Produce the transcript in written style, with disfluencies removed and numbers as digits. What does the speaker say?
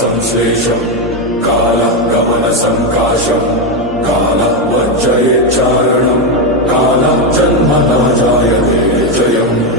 संश्लेषम् कालः गमनसङ्काशम् कालः वर्जयेच्चारणम् कालः जन्म न जायते जयम्